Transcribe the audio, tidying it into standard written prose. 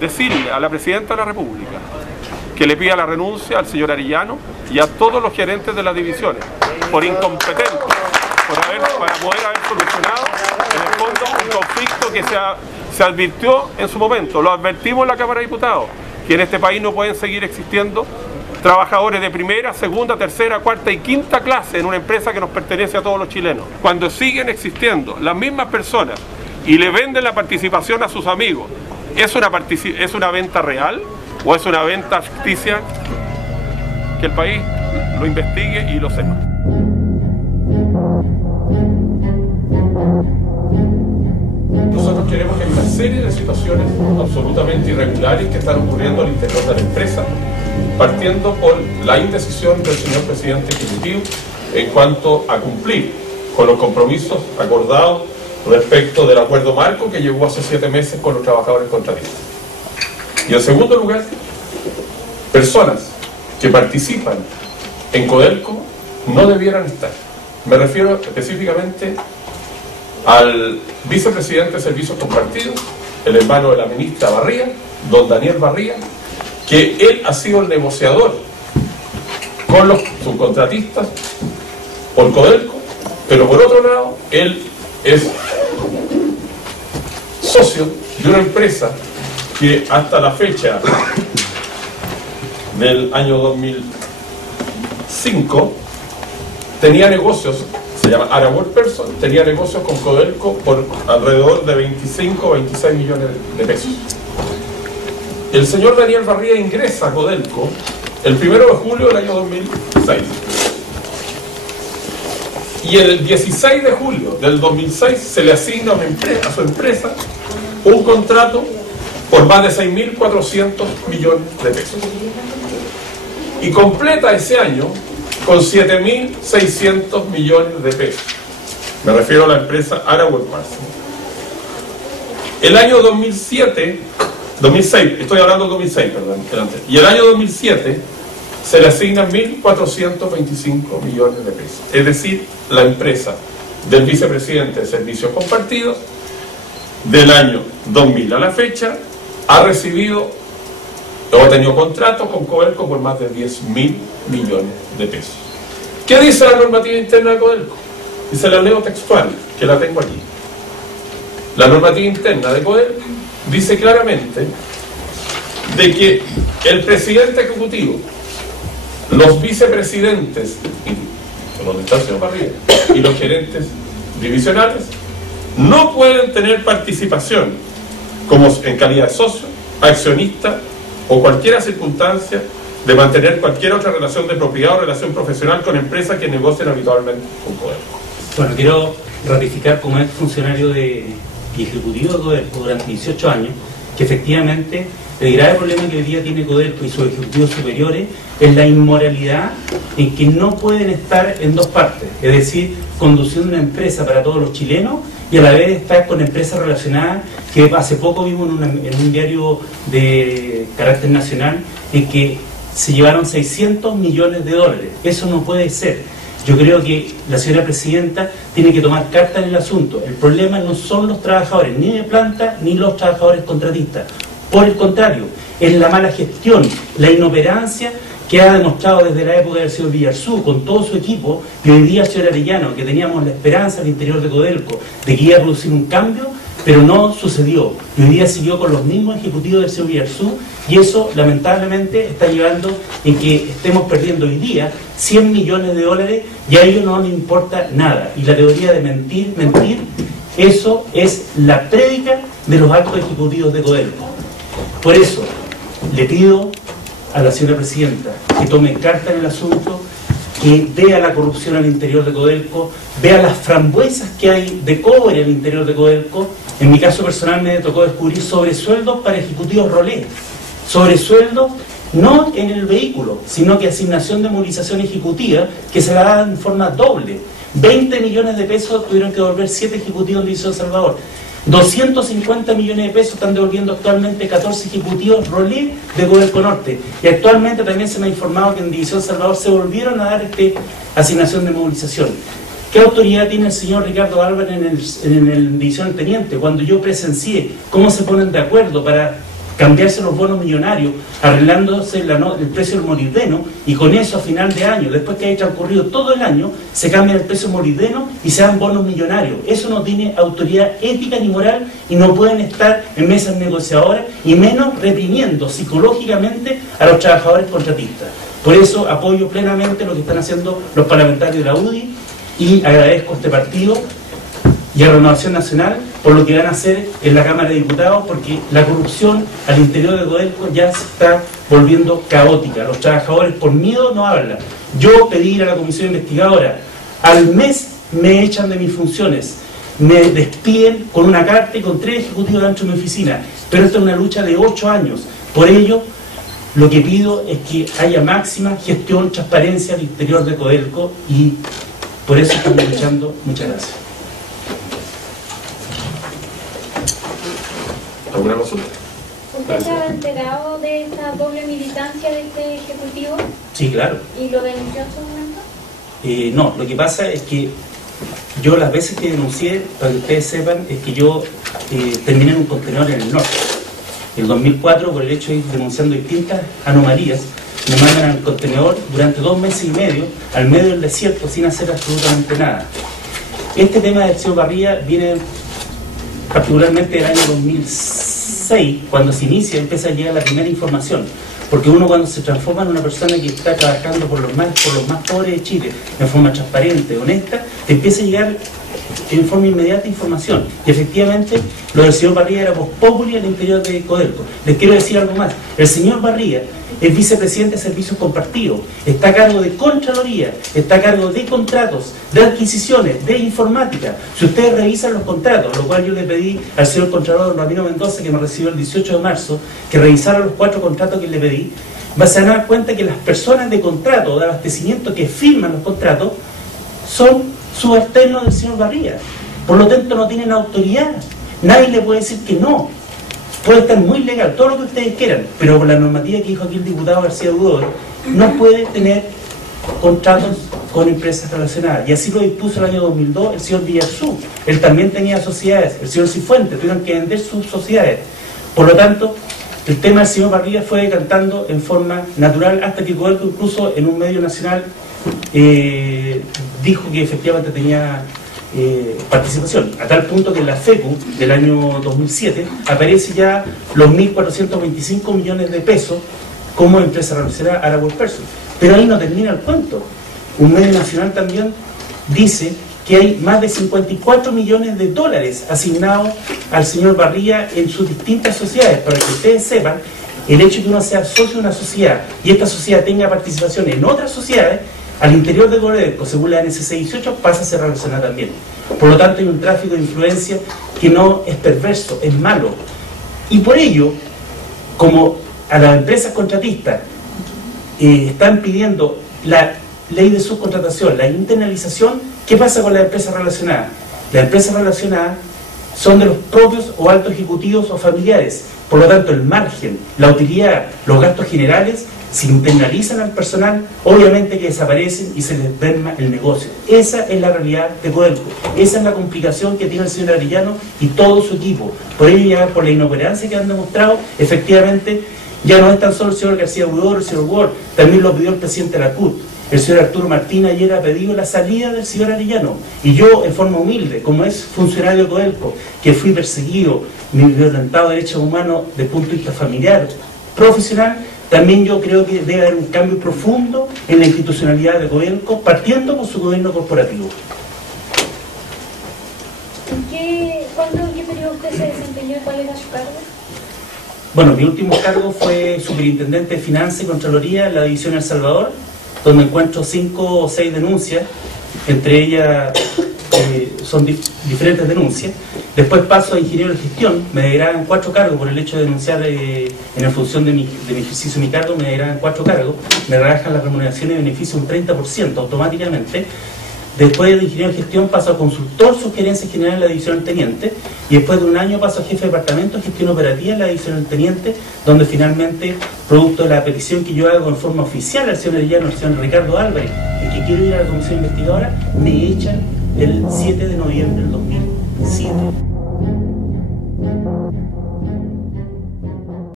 decirle a la Presidenta de la República que le pida la renuncia al señor Arellano y a todos los gerentes de las divisiones por incompetentes, para poder haber solucionado en el fondo un conflicto que se advirtió en su momento. Lo advertimos en la Cámara de Diputados, que en este país no pueden seguir existiendo trabajadores de primera, segunda, tercera, cuarta y quinta clase en una empresa que nos pertenece a todos los chilenos. Cuando siguen existiendo las mismas personas y le venden la participación a sus amigos, ¿es una venta real o es una venta ficticia? Que el país lo investigue y lo sepa. Nosotros queremos que hay una serie de situaciones absolutamente irregulares que están ocurriendo al interior de la empresa, partiendo por la indecisión del señor presidente ejecutivo en cuanto a cumplir con los compromisos acordados respecto del acuerdo marco que llegó hace 7 meses con los trabajadores contratistas. Y en segundo lugar, personas que participan en Codelco no debieran estar. Me refiero específicamente al vicepresidente de Servicios Compartidos, el hermano de la ministra Barría, don Daniel Barría, que él ha sido el negociador con los subcontratistas por Codelco, pero por otro lado, él es socio de una empresa que hasta la fecha del año 2005 tenía negocios, se llama Araward Person, tenía negocios con Codelco por alrededor de 25 o 26 millones de pesos. El señor Daniel Barría ingresa a Codelco el 1 de julio del año 2006. Y el 16 de julio del 2006 se le asigna a su empresa un contrato por más de 6.400 millones de pesos. Y completa ese año con 7.600 millones de pesos. Me refiero a la empresa Araward Person. El año 2006, estoy hablando del 2006, perdón, y el año 2007 se le asignan 1.425 millones de pesos. Es decir, la empresa del vicepresidente de Servicios Compartidos, del año 2000 a la fecha, ha recibido o ha tenido contratos con Codelco por más de 10.000 millones de pesos. ¿Qué dice la normativa interna de Codelco? Y se la leo textual, que la tengo aquí. La normativa interna de Codelco dice claramente de que el presidente ejecutivo, los vicepresidentes, donde está el señor Barría, y los gerentes divisionales no pueden tener participación como en calidad de socio, accionista o cualquier circunstancia de mantener cualquier otra relación de propiedad o relación profesional con empresas que negocian habitualmente con Codelco. Bueno, quiero ratificar como ex funcionario y ejecutivo de Codelco durante 18 años que efectivamente el grave problema que hoy día tiene Codelco y sus ejecutivos superiores es la inmoralidad en que no pueden estar en dos partes, es decir, conduciendo una empresa para todos los chilenos y a la vez estar con empresas relacionadas que hace poco vimos en un diario de carácter nacional en que se llevaron 600 millones de dólares. Eso no puede ser. Yo creo que la señora presidenta tiene que tomar carta en el asunto. El problema no son los trabajadores, ni de planta, ni los trabajadores contratistas. Por el contrario, es la mala gestión, la inoperancia que ha demostrado desde la época del señor Villarzú con todo su equipo, y hoy día el señor Arellano, que teníamos la esperanza al interior de Codelco de que iba a producir un cambio, pero no sucedió. Y hoy día siguió con los mismos ejecutivos del señor Villarzú, y eso lamentablemente está llevando en que estemos perdiendo hoy día 100 millones de dólares y a ellos no les importa nada. Y la teoría de mentir, eso es la prédica de los altos ejecutivos de Codelco. Por eso le pido a la señora presidenta que tome carta en el asunto, que vea la corrupción al interior de Codelco, vea las frambuesas que hay de cobre al interior de Codelco. En mi caso personal me tocó descubrir sobresueldos para ejecutivos rolé, sobresueldos no en el vehículo, sino que asignación de movilización ejecutiva que se la da en forma doble. 20 millones de pesos tuvieron que devolver 7 ejecutivos en División Salvador. 250 millones de pesos están devolviendo actualmente 14 ejecutivos rolé de Codelco Norte. Y actualmente también se me ha informado que en División Salvador se volvieron a dar asignación de movilización. ¿Qué autoridad tiene el señor Ricardo Álvarez en el División Teniente? Cuando yo presencié cómo se ponen de acuerdo para cambiarse los bonos millonarios, arreglándose el precio del molibdeno, y con eso a final de año, después que haya transcurrido todo el año, se cambia el precio del molibdeno y se dan bonos millonarios. Eso no tiene autoridad ética ni moral y no pueden estar en mesas negociadoras, y menos reprimiendo psicológicamente a los trabajadores contratistas. Por eso apoyo plenamente lo que están haciendo los parlamentarios de la UDI y agradezco a este partido y a Renovación Nacional por lo que van a hacer en la Cámara de Diputados, porque la corrupción al interior de Codelco ya se está volviendo caótica. Los trabajadores por miedo no hablan. Yo pedí ir a la comisión investigadora, al mes me echan de mis funciones, me despiden con una carta y con 3 ejecutivos dentro de mi oficina, pero esta es una lucha de 8 años. Por ello, lo que pido es que haya máxima gestión, transparencia al interior de Codelco, y por eso estamos luchando. Muchas gracias. ¿Alguna consulta? ¿Usted se ha enterado de esta doble militancia de este ejecutivo? Sí, claro. ¿Y lo denunció en su momento? No, lo que pasa es que yo las veces que denuncié, para que ustedes sepan, es que yo terminé en un contenedor en el norte. En el 2004, por el hecho de ir denunciando distintas anomalías, me mandan al contenedor durante 2 meses y medio, al medio del desierto, sin hacer absolutamente nada. Este tema del señor Barría viene particularmente del año 2006, cuando se inicia, empieza a llegar la primera información. Porque uno, cuando se transforma en una persona que está trabajando por los más pobres de Chile, de forma transparente, honesta, te empieza a llegar en forma inmediata información. Y efectivamente, lo del señor Barría era vox populi al interior de Codelco. Les quiero decir algo más. El señor Barría es vicepresidente de Servicios Compartidos, está a cargo de Contraloría, está a cargo de contratos, de adquisiciones, de informática. Si ustedes revisan los contratos, lo cual yo le pedí al señor Contralor Ramiro Mendoza, que me recibió el 18 de marzo, que revisara los 4 contratos que le pedí, se van a dar cuenta que las personas de contrato, de abastecimiento que firman los contratos, son subalternos del señor Barría. Por lo tanto, no tienen autoridad. Nadie le puede decir que no. Puede estar muy legal, todo lo que ustedes quieran, pero por la normativa que dijo aquí el diputado García Huidobro, no puede tener contratos con empresas relacionadas. Y así lo dispuso el año 2002 el señor Villarzú. Él también tenía sociedades, el señor Cifuentes, tuvieron que vender sus sociedades. Por lo tanto, el tema del señor Barría fue decantando en forma natural, hasta que Codelco, incluso en un medio nacional, dijo que efectivamente tenía participación, a tal punto que en la FECU del año 2007 aparece ya los 1.425 millones de pesos como empresa relacionada a la Workperson. Pero ahí no termina el cuento. Un medio nacional también dice que hay más de 54 millones de dólares asignados al señor Barría en sus distintas sociedades. Para que ustedes sepan, el hecho de que uno sea socio de una sociedad y esta sociedad tenga participación en otras sociedades, al interior de Codelco, según la NSC 18, pasa a ser relacionada también. Por lo tanto, hay un tráfico de influencia que no es perverso, es malo. Y por ello, como a las empresas contratistas están pidiendo la ley de subcontratación, la internalización, ¿qué pasa con las empresas relacionadas? Las empresas relacionadas son de los propios o altos ejecutivos o familiares. Por lo tanto, el margen, la utilidad, los gastos generales, si internalizan al personal, obviamente que desaparecen y se les merma el negocio. Esa es la realidad de Codelco. Esa es la complicación que tiene el señor Arellano y todo su equipo. Por ello, ya por la inoperancia que han demostrado, efectivamente, ya no es tan solo el señor García Huidobro, el señor Ward, también lo pidió el presidente de la CUT. El señor Arturo Martín ayer ha pedido la salida del señor Arellano. Y yo, en forma humilde, como es funcionario de Codelco, que fui perseguido, violentado derechos humanos desde el punto de vista familiar, profesional, también yo creo que debe haber un cambio profundo en la institucionalidad de Codelco, partiendo con su gobierno corporativo. ¿En qué periodo usted se desempeñó y cuál era su cargo? Bueno, mi último cargo fue superintendente de Finanzas y Contraloría en la División El Salvador, donde encuentro 5 o 6 denuncias, entre ellas son diferentes denuncias. Después paso a ingeniero de gestión, me degradan 4 cargos por el hecho de denunciar en función de mi ejercicio de mi cargo, me degradan 4 cargos, me rebajan las remuneraciones y beneficios un 30% automáticamente. Después de ingeniero de gestión paso a consultor subgerencia general en la división del teniente, y después de un año paso a jefe de departamento de gestión operativa en la división del teniente, donde finalmente, producto de la petición que yo hago en forma oficial al señor Arellano, al señor Ricardo Álvarez, y que quiero ir a la comisión investigadora, me echan el 7 de noviembre del 2007.